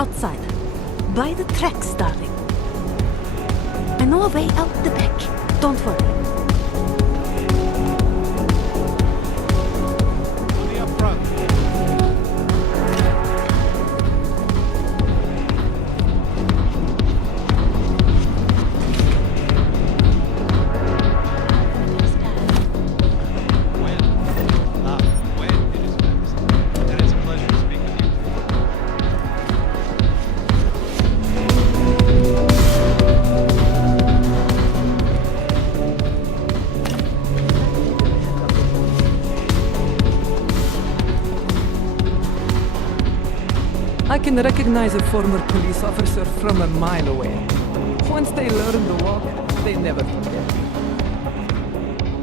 Outside. By the tracks, darling. I know a way out the back. Don't worry. Only up front. I can recognize a former police officer from a mile away. Once they learn the walk, they never forget.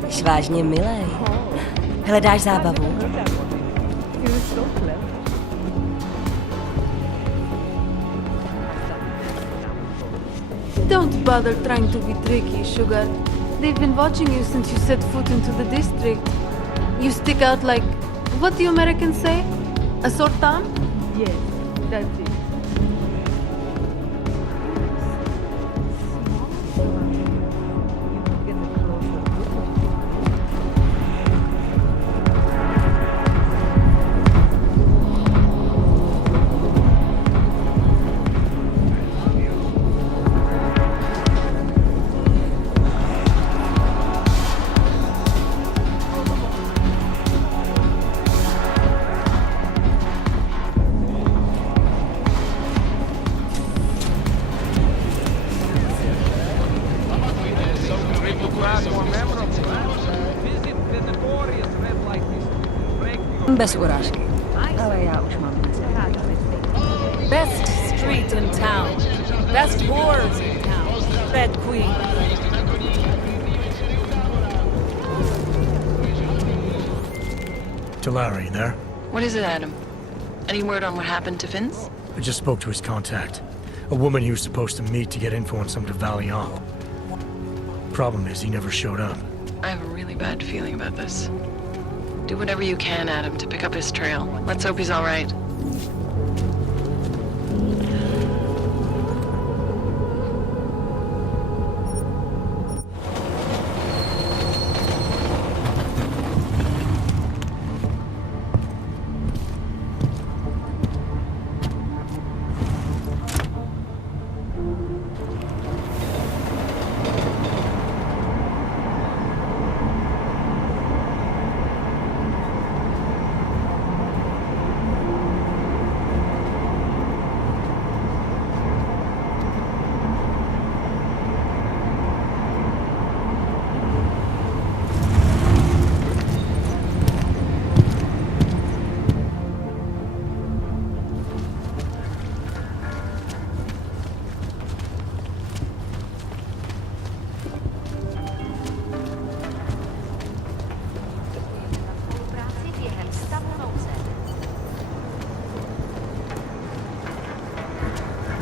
Jsi vážně milej. Hledáš zábavu? Don't bother trying to be tricky, Sugar. They've been watching you since you set foot into the district. You stick out like, what do Americans say? A sore thumb? Yes, that's it. Bez urážky. Ale já už mám. Best street in town. Best whores in town. Red Queen. Larry there? What is it, Adam? Any word on what happened to Vince? I just spoke to his contact. A woman he was supposed to meet to get info on some Valiant. Problem is, he never showed up. I have a really bad feeling about this. Do whatever you can, Adam, to pick up his trail. Let's hope he's all right.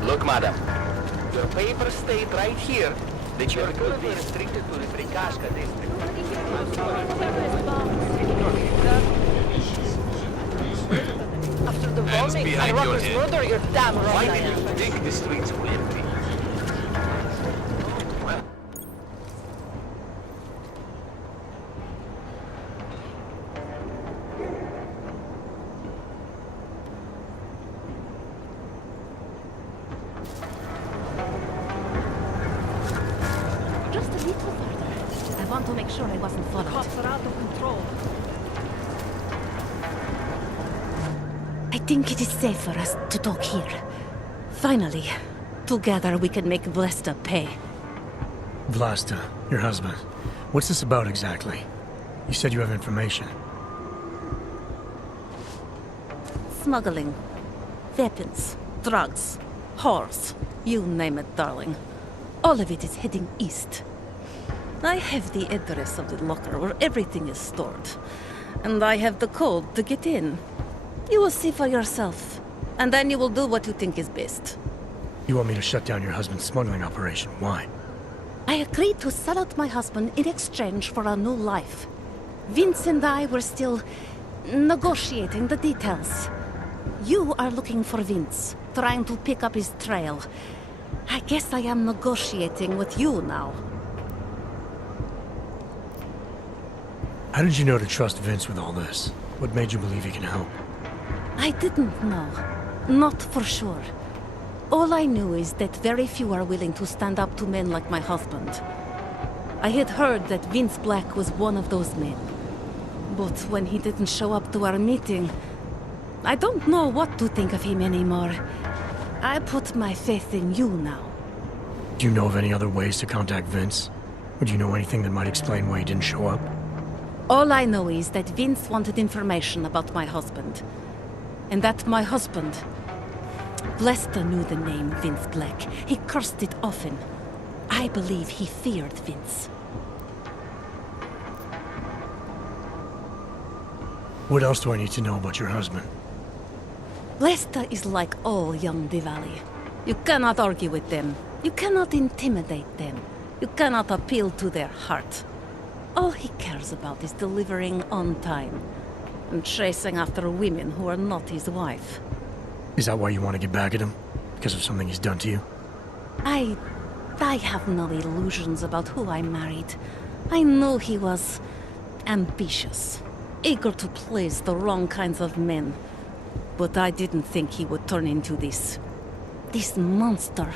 Look, madam, your papers state right here that you are going to be restricted to the Prikashka district. After the bombing and Rocker's murder, you're damn right. Why did you think the streets were empty? Just a little further. I want to make sure I wasn't followed. Cops are out of control. I think it is safe for us to talk here. Finally, together we can make Vlasta pay. Vlasta, your husband. What's this about exactly? You said you have information. Smuggling. Weapons. Drugs. Whores. You name it, darling. All of it is heading east. I have the address of the locker where everything is stored. And I have the code to get in. You will see for yourself. And then you will do what you think is best. You want me to shut down your husband's smuggling operation. Why? I agreed to sell out my husband in exchange for a new life. Vince and I were still negotiating the details. You are looking for Vince. trying to pick up his trail. I guess I am negotiating with you now. How did you know to trust Vince with all this? What made you believe he can help? I didn't know. Not for sure. All I knew is that very few are willing to stand up to men like my husband. I had heard that Vince Black was one of those men. But when he didn't show up to our meeting, I don't know what to think of him anymore. I put my faith in you now. Do you know of any other ways to contact Vince? Or do you know anything that might explain why he didn't show up? All I know is that Vince wanted information about my husband. And that my husband... Lester knew the name Vince Black. He cursed it often. I believe he feared Vince. What else do I need to know about your husband? Lester is like all young Diwali. You cannot argue with them. You cannot intimidate them. You cannot appeal to their heart. All he cares about is delivering on time. And chasing after women who are not his wife. Is that why you want to get back at him? Because of something he's done to you? I have no illusions about who I married. I know he was ambitious, eager to please the wrong kinds of men. But I didn't think he would turn into this monster.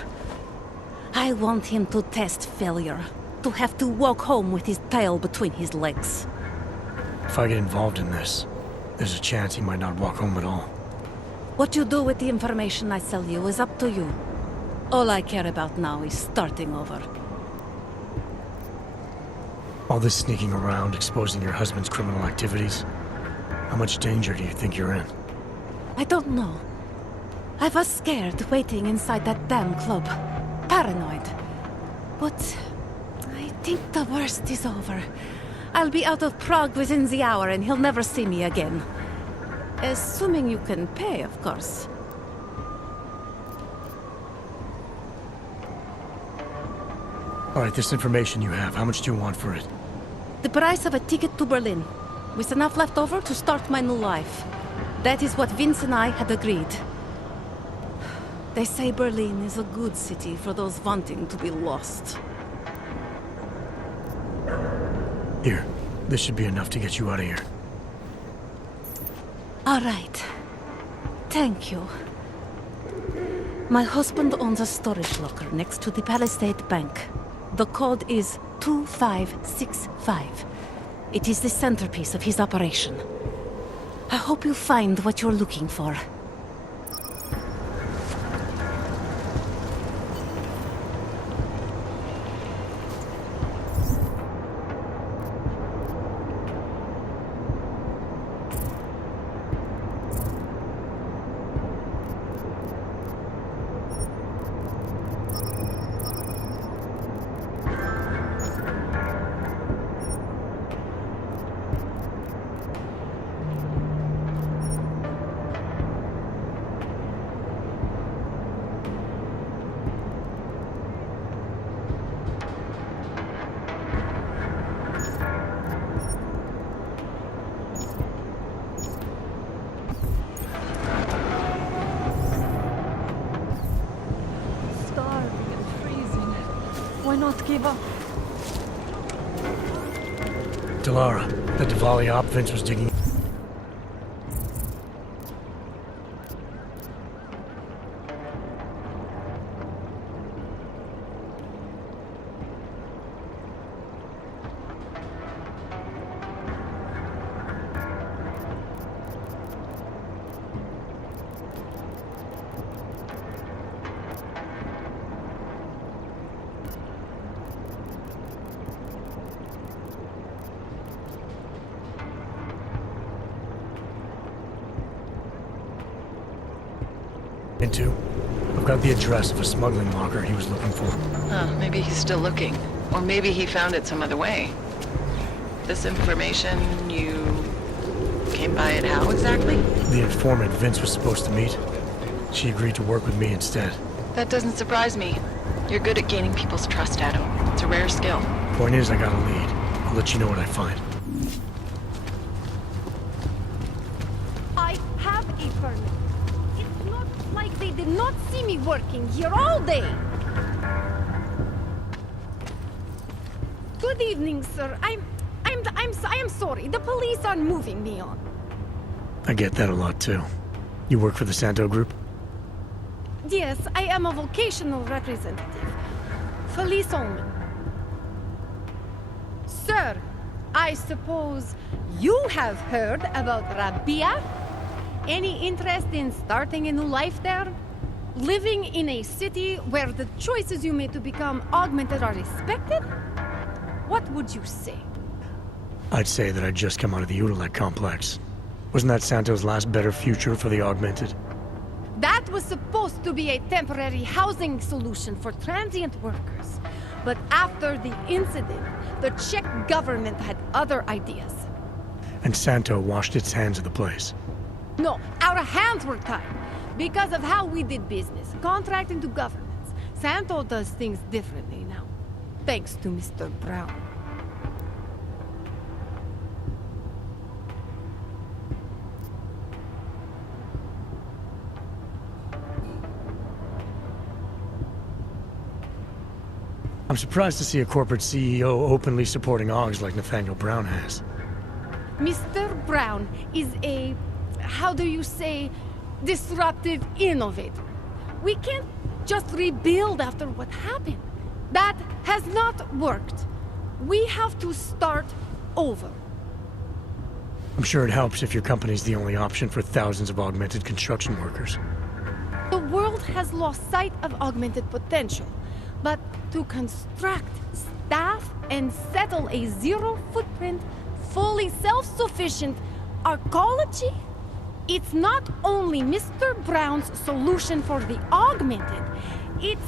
I want him to test failure, to have to walk home with his tail between his legs. If I get involved in this, there's a chance he might not walk home at all. What you do with the information I sell you is up to you. All I care about now is starting over. All this sneaking around, exposing your husband's criminal activities. How much danger do you think you're in? I don't know. I was scared waiting inside that damn club. Paranoid. But I think the worst is over. I'll be out of Prague within the hour and he'll never see me again. Assuming you can pay, of course. All right, this information you have, how much do you want for it? The price of a ticket to Berlin, with enough left over to start my new life. That is what Vince and I had agreed. They say Berlin is a good city for those wanting to be lost. Here, this should be enough to get you out of here. All right. Thank you. My husband owns a storage locker next to the Palisade Bank. The code is 2565. It is the centerpiece of his operation. I hope you find what you're looking for. Why not give up? Delara, the Diwali op Vince was digging. Into. I've got the address of a smuggling locker he was looking for. Maybe he's still looking. Or maybe he found it some other way. This information, you came by it how exactly? The informant Vince was supposed to meet. She agreed to work with me instead. That doesn't surprise me. You're good at gaining people's trust, Adam. It's a rare skill. Point is, I got a lead. I'll let you know what I find. I have a permit. It's not like they did not not see me working here all day. Good evening, sir. I'm sorry. The police are moving me on. I get that a lot too. You work for the Santo Group? Yes, I am a vocational representative. Felice Ullman. Sir, I suppose you have heard about Rabia? Any interest in starting a new life there? Living in a city where the choices you made to become augmented are respected? What would you say? I'd say that I'd just come out of the Utilec complex. Wasn't that Santo's last better future for the augmented? That was supposed to be a temporary housing solution for transient workers. But after the incident, the Czech government had other ideas. And Santo washed its hands of the place. No, our hands were tied. Because of how we did business, contracting to governments. Santo does things differently now. Thanks to Mr. Brown. I'm surprised to see a corporate CEO openly supporting AUGs like Nathaniel Brown has. Mr. Brown is a, how do you say, disruptive innovator. We can't just rebuild after what happened. That has not worked. We have to start over. I'm sure it helps if your company's the only option for thousands of augmented construction workers. The world has lost sight of augmented potential, but to construct, staff, and settle a zero-footprint, fully self-sufficient arcology? It's not only Mr. Brown's solution for the augmented, it's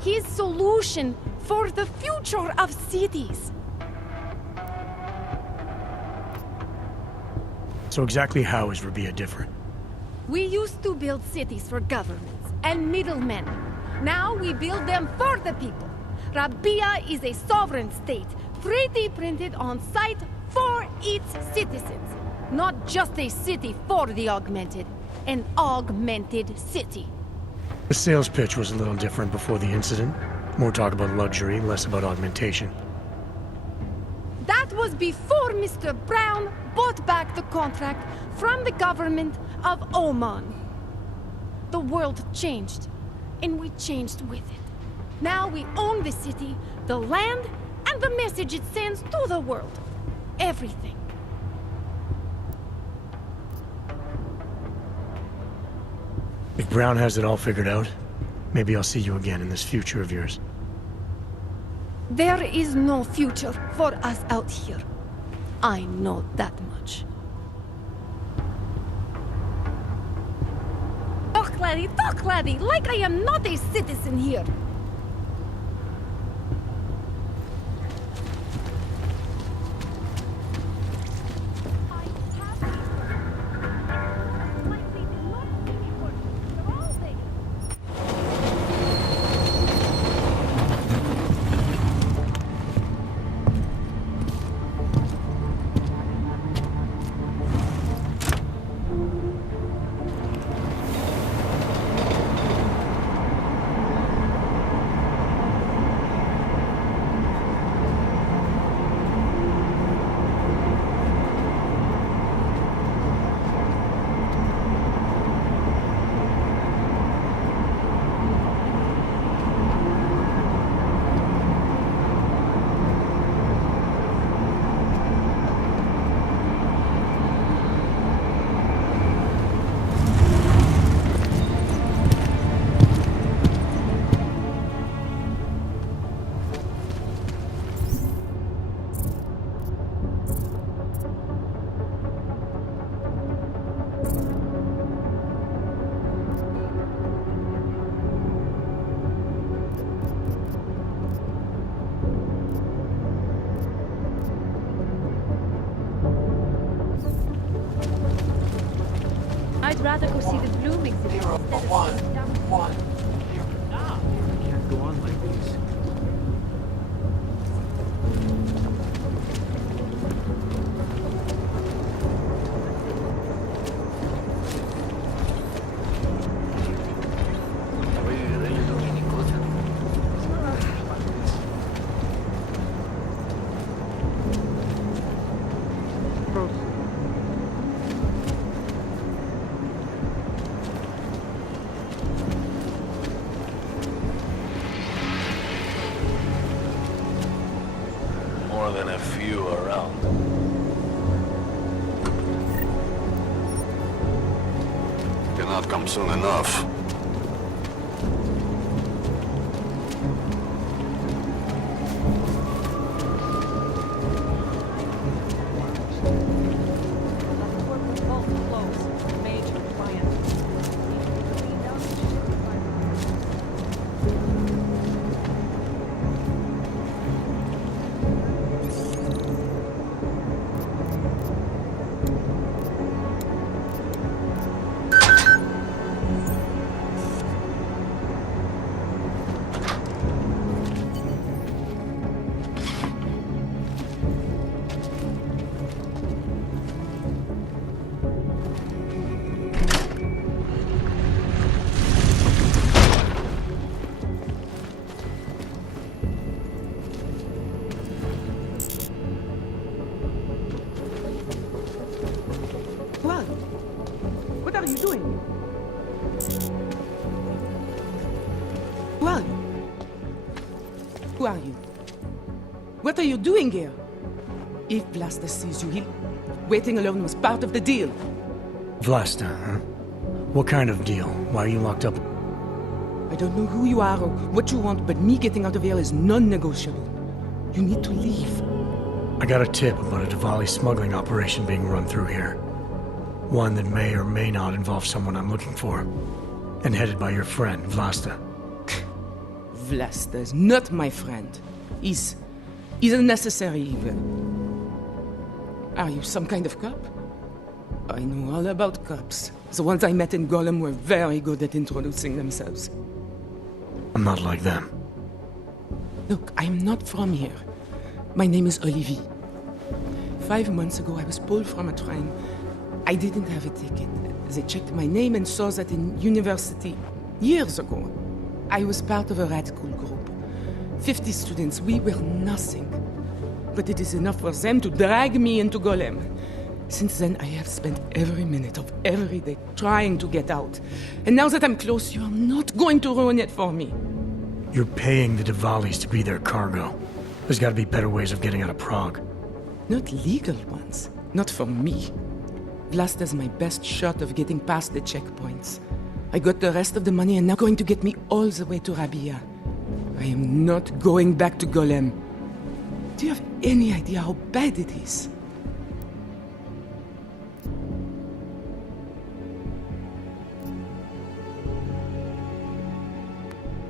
his solution for the future of cities. So exactly how is Rabia different? We used to build cities for governments and middlemen. Now we build them for the people. Rabia is a sovereign state, 3D printed on site for its citizens. Not just a city for the augmented, an augmented city. The sales pitch was a little different before the incident. More talk about luxury, less about augmentation. That was before Mr. Brown bought back the contract from the government of Oman. The world changed, and we changed with it. Now we own the city, the land, and the message it sends to the world. Everything. If Brown has it all figured out, maybe I'll see you again in this future of yours. There is no future for us out here. I know that much. Talk, laddie, like I am not a citizen here. I'd rather go see the Bloom exhibit instead of sitting down. Can't go on like this. more than a few around. Cannot come soon enough. What are you doing? Who are you? Who are you? What are you doing here? If Vlasta sees you, waiting alone was part of the deal. Vlasta, huh? What kind of deal? Why are you locked up? I don't know who you are or what you want, but me getting out of here is non-negotiable. You need to leave. I got a tip about a Diwali smuggling operation being run through here. One that may or may not involve someone I'm looking for. And headed by your friend, Vlasta. Vlasta is not my friend. He's a necessary evil. Are you some kind of cop? I know all about cops. The ones I met in Golem were very good at introducing themselves. I'm not like them. Look, I'm not from here. My name is Olivier. 5 months ago, I was pulled from a train. I didn't have a ticket. They checked my name and saw that in university years ago. I was part of a radical group. 50 students, we were nothing. But it is enough for them to drag me into Golem. Since then, I have spent every minute of every day trying to get out. And now that I'm close, you are not going to ruin it for me. You're paying the Diwalis to be their cargo. There's gotta be better ways of getting out of Prague. Not legal ones. Not for me. Vlasta's my best shot of getting past the checkpoints. I got the rest of the money and now going to get me all the way to Rabia. I am not going back to Golem. Do you have any idea how bad it is?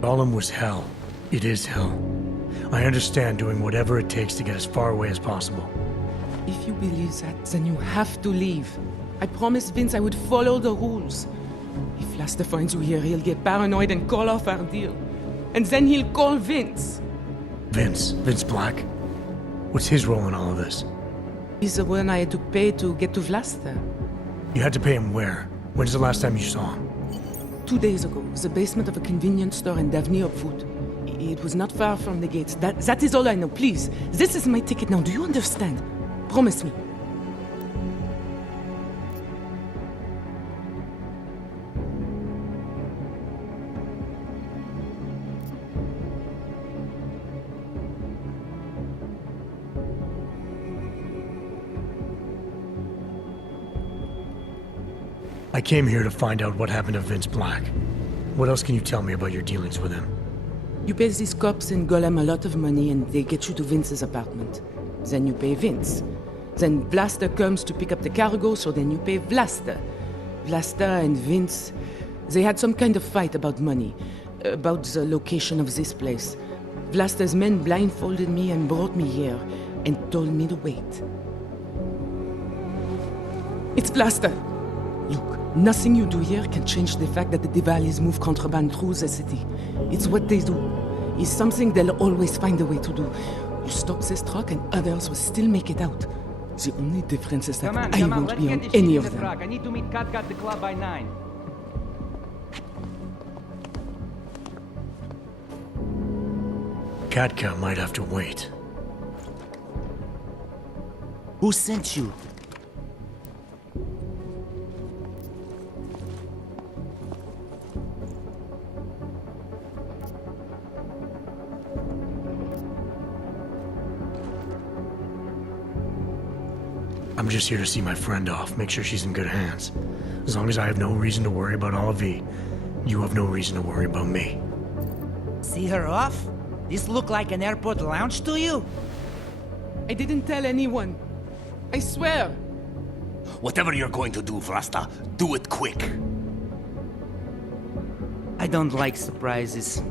Golem was hell. It is hell. I understand doing whatever it takes to get as far away as possible. If you believe that, then you have to leave. I promised Vince I would follow the rules. If Vlasta finds you here, he'll get paranoid and call off our deal. And then he'll call Vince. Vince Black? What's his role in all of this? He's the one I had to pay to get to Vlasta. You had to pay him where? When's the last time you saw him? 2 days ago, the basement of a convenience store in Davni Foot. It was not far from the gates. That is all I know. Please, this is my ticket now. Do you understand? Promise me. I came here to find out what happened to Vince Black. What else can you tell me about your dealings with him? You pay these cops in Golem a lot of money and they get you to Vince's apartment. Then you pay Vince. Then Vlasta comes to pick up the cargo, so then you pay Vlasta. Vlasta and Vince, they had some kind of fight about money, about the location of this place. Vlasta's men blindfolded me and brought me here and told me to wait. It's Vlasta! Look, nothing you do here can change the fact that the Diwalis move contraband through the city. It's what they do. It's something they'll always find a way to do. You stop this truck and others will still make it out. The only difference is that I won't be on any of them. I need to meet Katka at the club by 9. Katka might have to wait. Who sent you? I'm just here to see my friend off, make sure she's in good hands. As long as I have no reason to worry about Olive, you have no reason to worry about me. See her off? This look like an airport lounge to you? I didn't tell anyone. I swear. Whatever you're going to do, Vlasta, do it quick. I don't like surprises.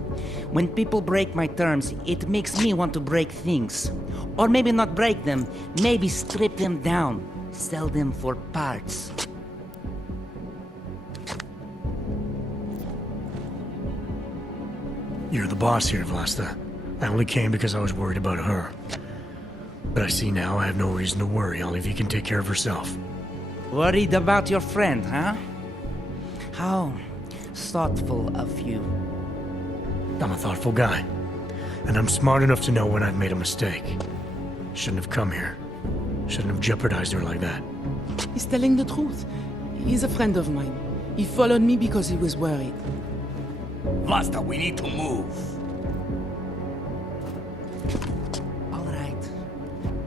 When people break my terms, it makes me want to break things. Or maybe not break them, maybe strip them down. Sell them for parts. You're the boss here, Vlasta. I only came because I was worried about her. But I see now I have no reason to worry. Olive can take care of herself. Worried about your friend, huh? How thoughtful of you. I'm a thoughtful guy. And I'm smart enough to know when I've made a mistake. Shouldn't have come here. Shouldn't have jeopardized her like that. He's telling the truth. He's a friend of mine. He followed me because he was worried. Vlasta, we need to move. All right.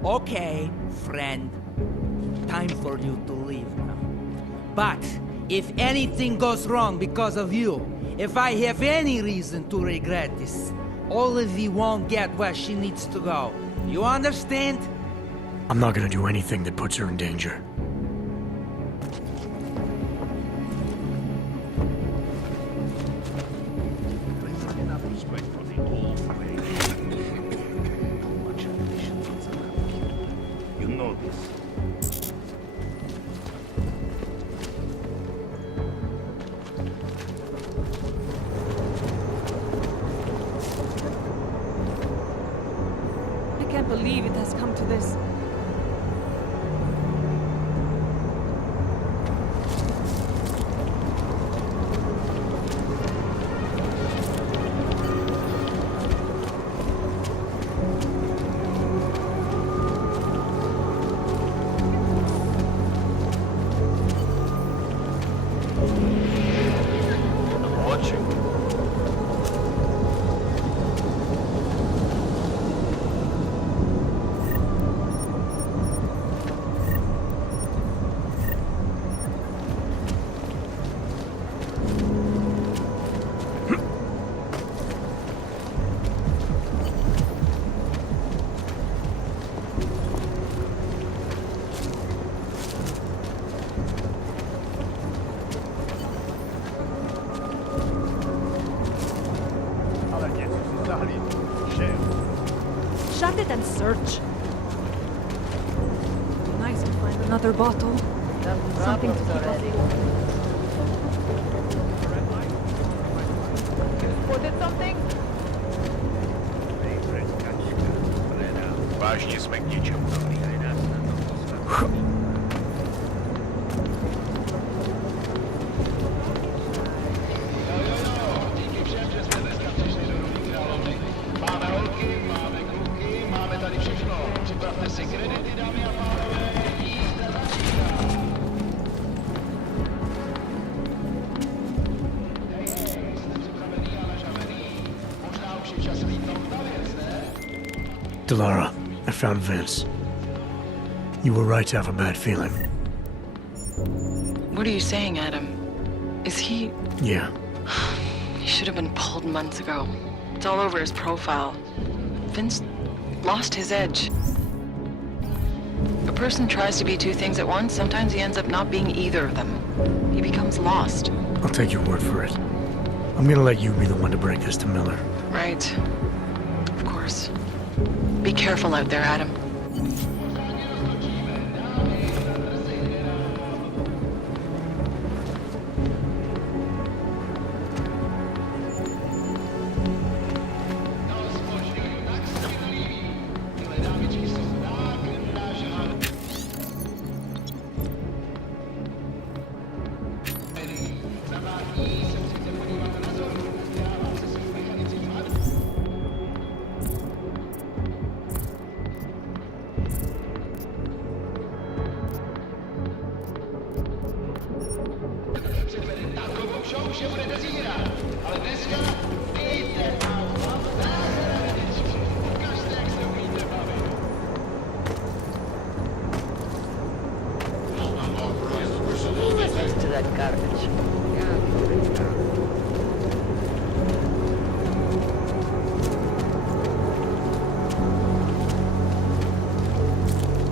Okay, friend. Time for you to leave now. But if anything goes wrong because of you, if I have any reason to regret this, Olive won't get where she needs to go. You understand? I'm not gonna do anything that puts her in danger. You know this. I can't believe it has come to this. I'm watching. Shut it and search. Nice to find another bottle. Something to keep us warm. Spotted something? Важнее смогни, чем говорить. Delara, I found Vince. You were right to have a bad feeling. What are you saying, Adam? Is he... Yeah. He should have been pulled months ago. It's all over his profile. Vince lost his edge. A person tries to be two things at once, sometimes he ends up not being either of them. He becomes lost. I'll take your word for it. I'm gonna let you be the one to break this to Miller. Right. Of course. Be careful out there, Adam.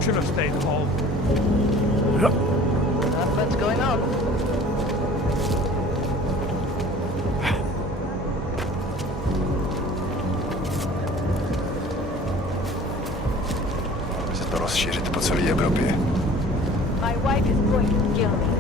should have stayed home. What's going on? Se to rozšířit po celé Evropě. My wife is going to kill me.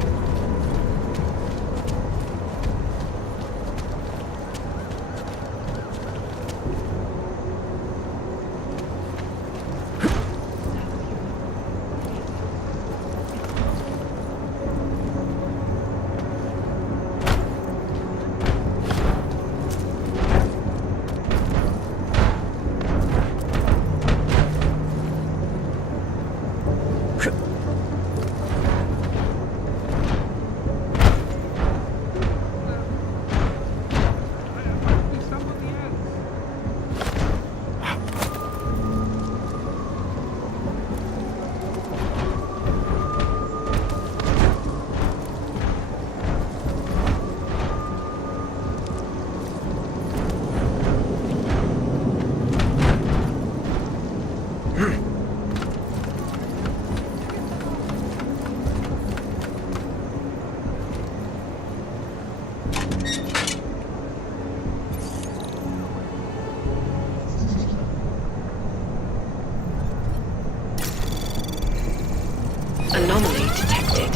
Anomaly detected.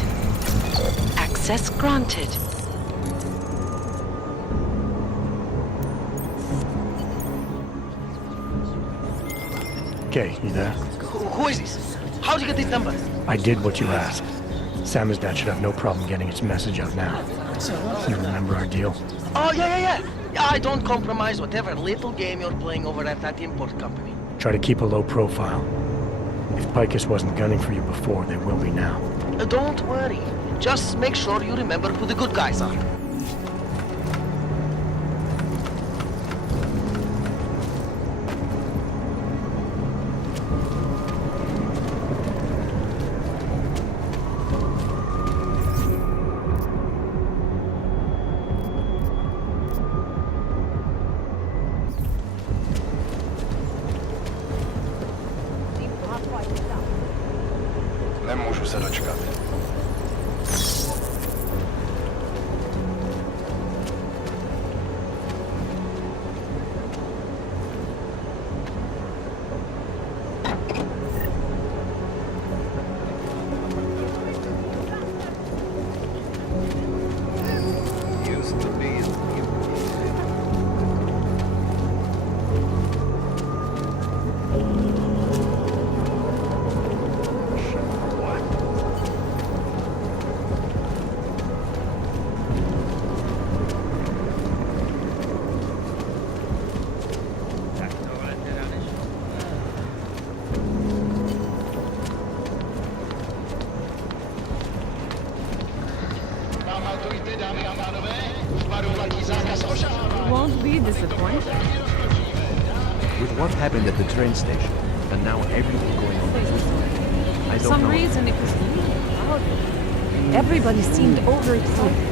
Access granted. Okay, you there? Who is this? How'd you get these numbers? I did what you asked. Samizdat should have no problem getting its message out now. You remember our deal? Oh, yeah. Yeah, I don't compromise whatever little game you're playing over at that import company. Try to keep a low profile. If Picus wasn't gunning for you before, they will be now. Don't worry. Just make sure you remember who the good guys are. Nemůžu se dočkat. Won't be disappointed. With what happened at the train station, and now everything going on this week, I For don't some know. reason it was really crowded. Everybody seemed overexcited.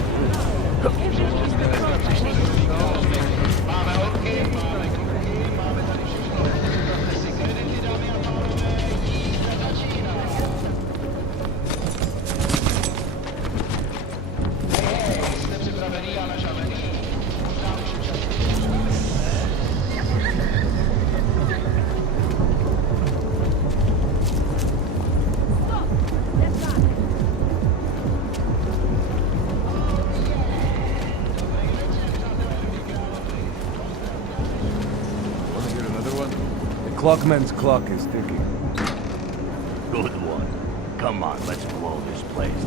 Clockman's clock is ticking. Good one. Come on, let's blow this place.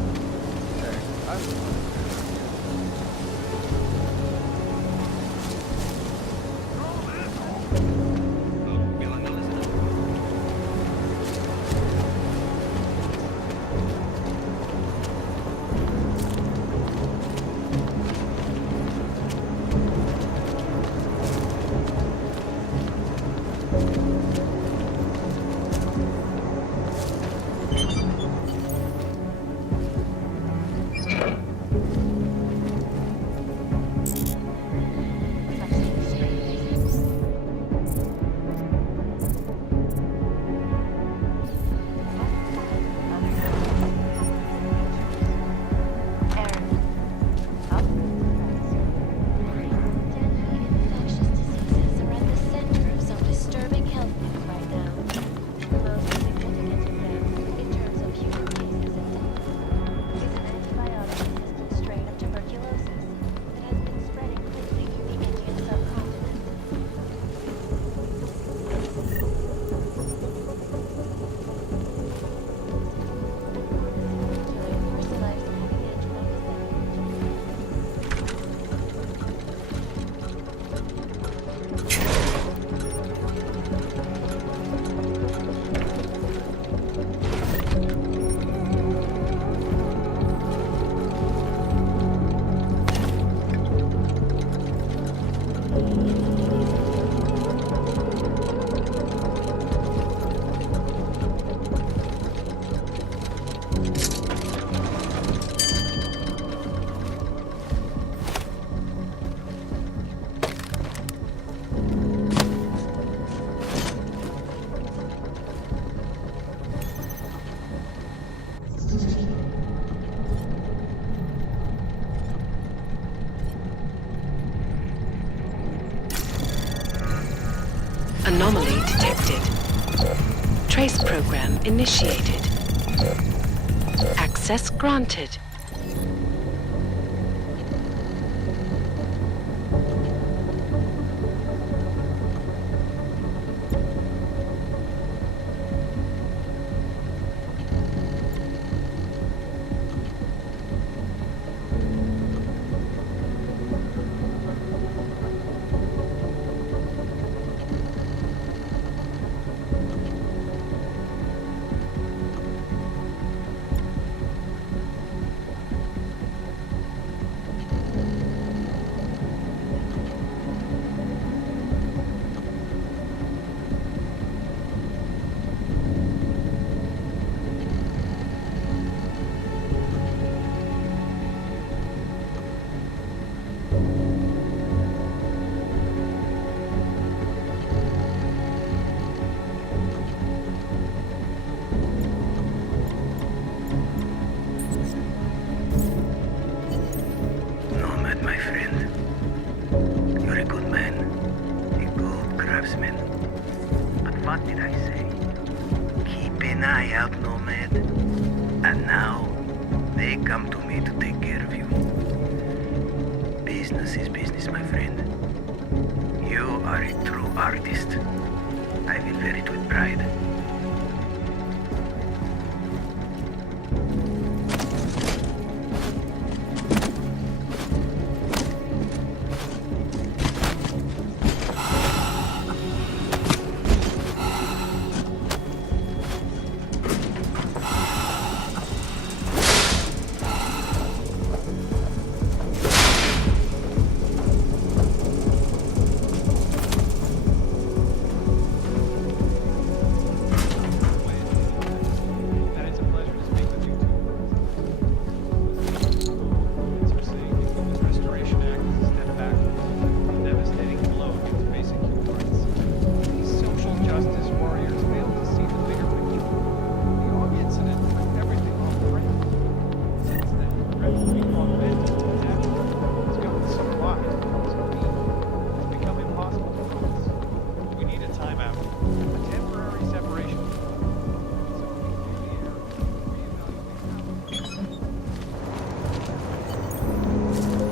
Anomaly detected. Trace program initiated. Access granted. My friend, you're a good man, a good craftsman. But what did I say? Keep an eye out, Nomad. And now, they come to me to take care of you. Business is business, my friend. You are a true artist. I will wear it with pride.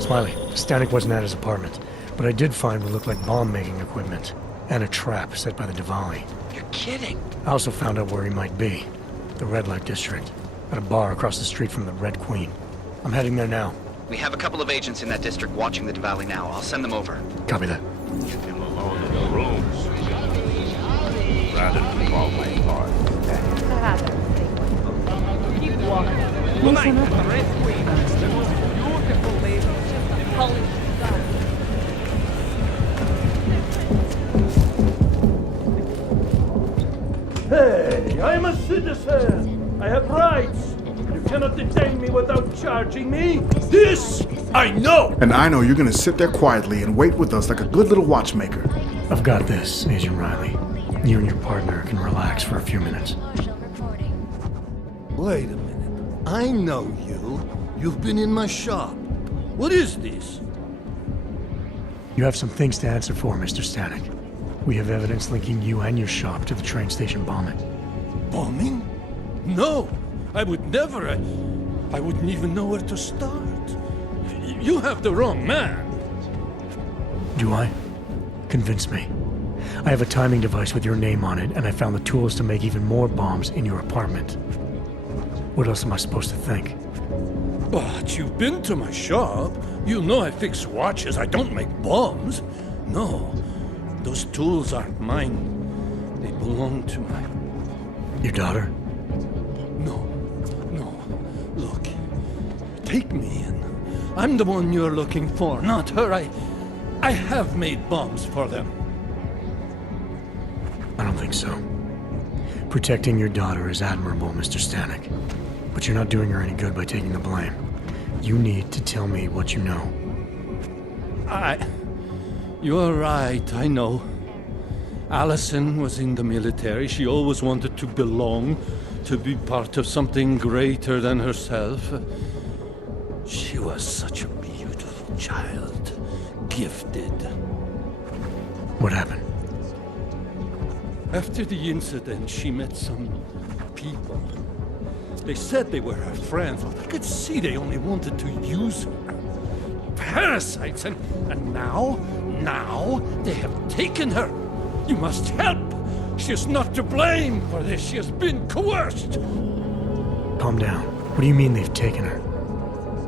Smiley, Stanek wasn't at his apartment, but I did find what looked like bomb-making equipment, and a trap set by the Diwali. You're kidding. I also found out where he might be. The Red Light District, at a bar across the street from the Red Queen. I'm heading there now. We have a couple of agents in that district watching the Diwali now. I'll send them over. Copy that. Leave him alone in the rooms. Rather than call my part. Keep walking. Tonight, the Red Queen, the most beautiful lady in Hollywood. Hey, I'm a citizen. I have rights. You cannot detain me without charging me. This I know. And I know you're gonna sit there quietly and wait with us like a good little watchmaker. I've got this, Agent Riley. You and your partner can relax for a few minutes. Wait a minute. I know you. You've been in my shop. What is this? You have some things to answer for, Mr. Stanek. We have evidence linking you and your shop to the train station bombing. Bombing? No, I would never. I wouldn't even know where to start. You have the wrong man. Do I? Convince me. I have a timing device with your name on it, and I found the tools to make even more bombs in your apartment. What else am I supposed to think? But you've been to my shop. You know I fix watches. I don't make bombs. No, those tools aren't mine. They belong to my... Your daughter? No. Look, take me in. I'm the one you're looking for, not her. I have made bombs for them. I don't think so. Protecting your daughter is admirable, Mr. Stanek. But you're not doing her any good by taking the blame. You need to tell me what you know. You're right, I know. Allison was in the military. She always wanted to belong, to be part of something greater than herself. She was such a beautiful child. Gifted. What happened? After the incident, she met some people. They said they were her friends, but I could see they only wanted to use her. Parasites, and now they have taken her. You must help. She is not to blame for this. She has been coerced. Calm down. What do you mean they've taken her?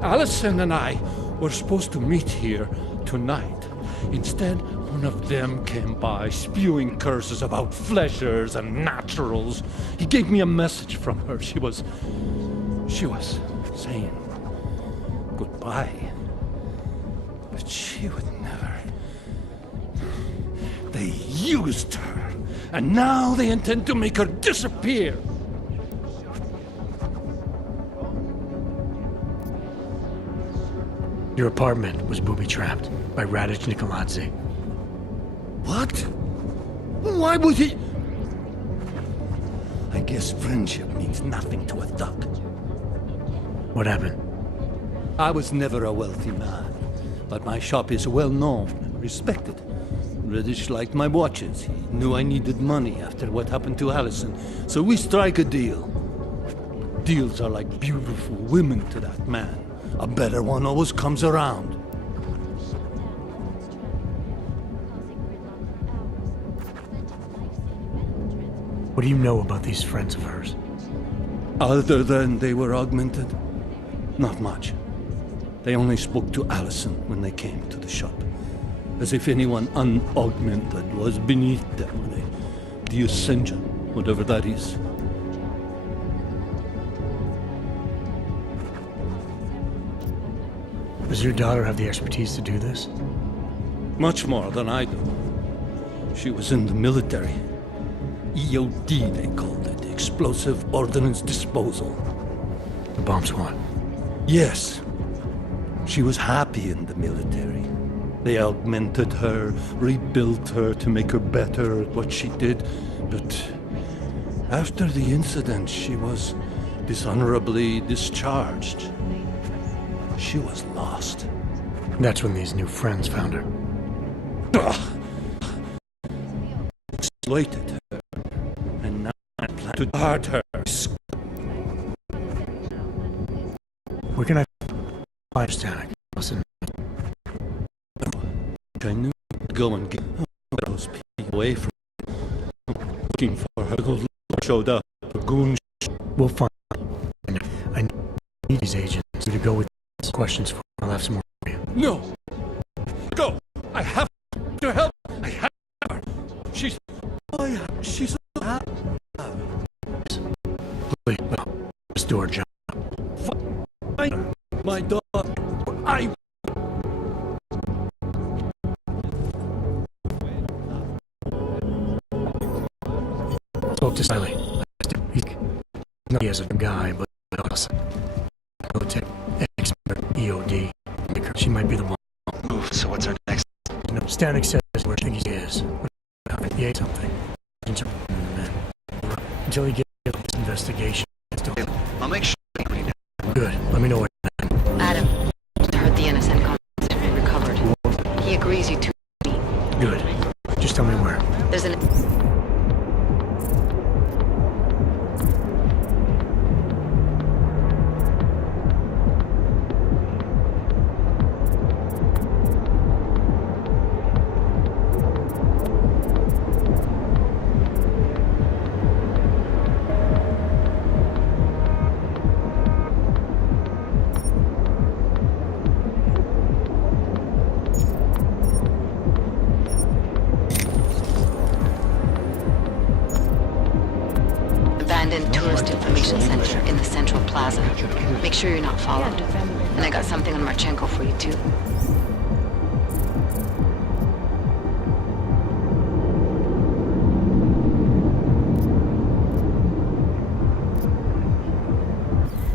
Allison and I were supposed to meet here tonight. Instead, one of them came by, spewing curses about fleshers and naturals. He gave me a message from her. She was saying goodbye. But she would never. They used her, and now they intend to make her disappear. Your apartment was booby-trapped by Radic Nikoladze. What? Why would he? I guess friendship means nothing to a thug. What happened? I was never a wealthy man, but my shop is well known and respected. Radic liked my watches. He knew I needed money after what happened to Allison, so we strike a deal. Deals are like beautiful women to that man. A better one always comes around. What do you know about these friends of hers? Other than they were augmented? Not much. They only spoke to Allison when they came to the shop. As if anyone unaugmented was beneath them. The ascension, whatever that is. Does your daughter have the expertise to do this? Much more than I do. She was in the military. EOD, they called it. Explosive Ordnance Disposal. The bomb squad? Yes. She was happy in the military. They augmented her, rebuilt her to make her better at what she did. But after the incident, she was dishonorably discharged. She was lost. That's when these new friends found her. Exploited her. And now I plan to guard her. Where can I find Stanek? Listen. I knew I'd go and get those people away from me. Looking for her. Gold showed up. A goon. We'll find her. I need these agents to go with questions for. I'll have some more for you. No! Go! I have to help! I have her! She's so happy. Please, let's do our job. My dog. I. Spoke to Siley. He is a guy, but military expert EOD. She might be the one. Move. So what's our next? No, Stanek says where I think he is. He ate something. Until he gets this investigation. I'll make sure. Good. Let me know what. Adam, I heard the NSN conversation recovered. He agrees you two. Good. Just tell me where. There's an. Tourist Information Center in the Central Plaza. Make sure you're not followed. And I got something on Marchenko for you, too.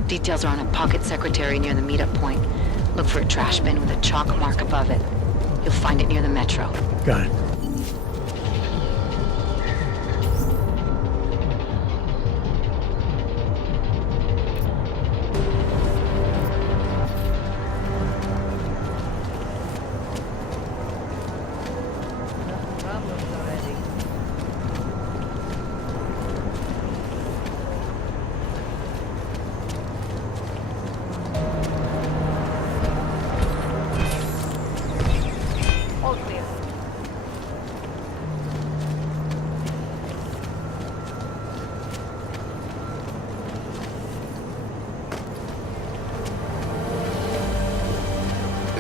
Details are on a pocket secretary near the meetup point. Look for a trash bin with a chalk mark above it. You'll find it near the metro. Got it.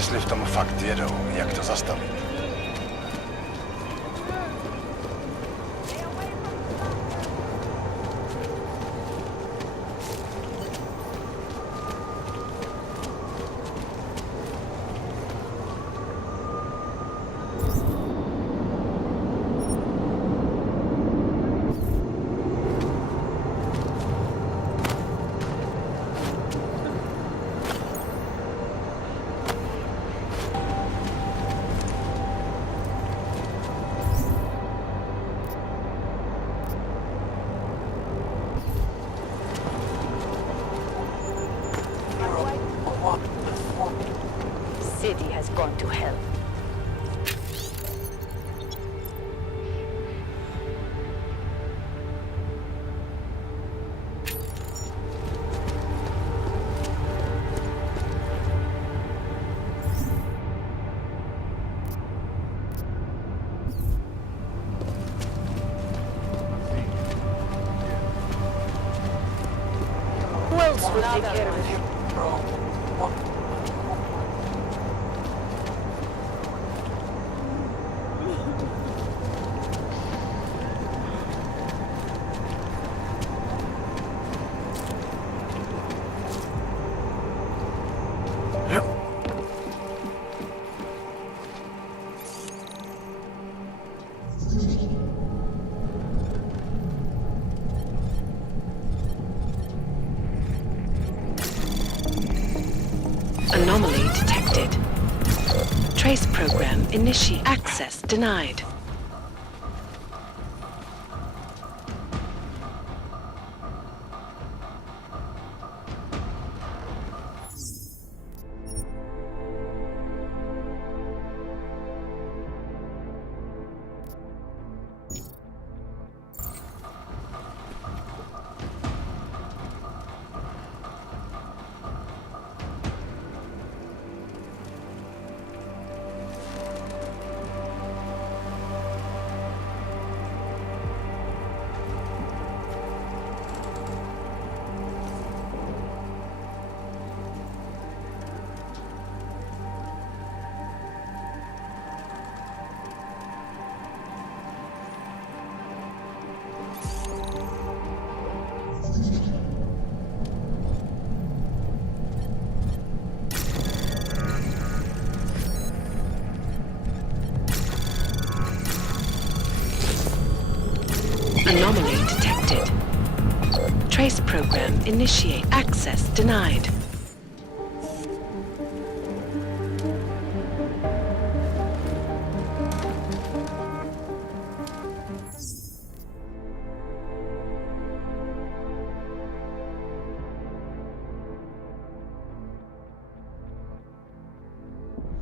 Jeśli w tom fakt wierzył, jak to zastawić? City has gone to hell. Who else will take care of you? Anomaly detected. Trace program initiate. Access denied. Anomaly detected. Trace program initiate. Access denied.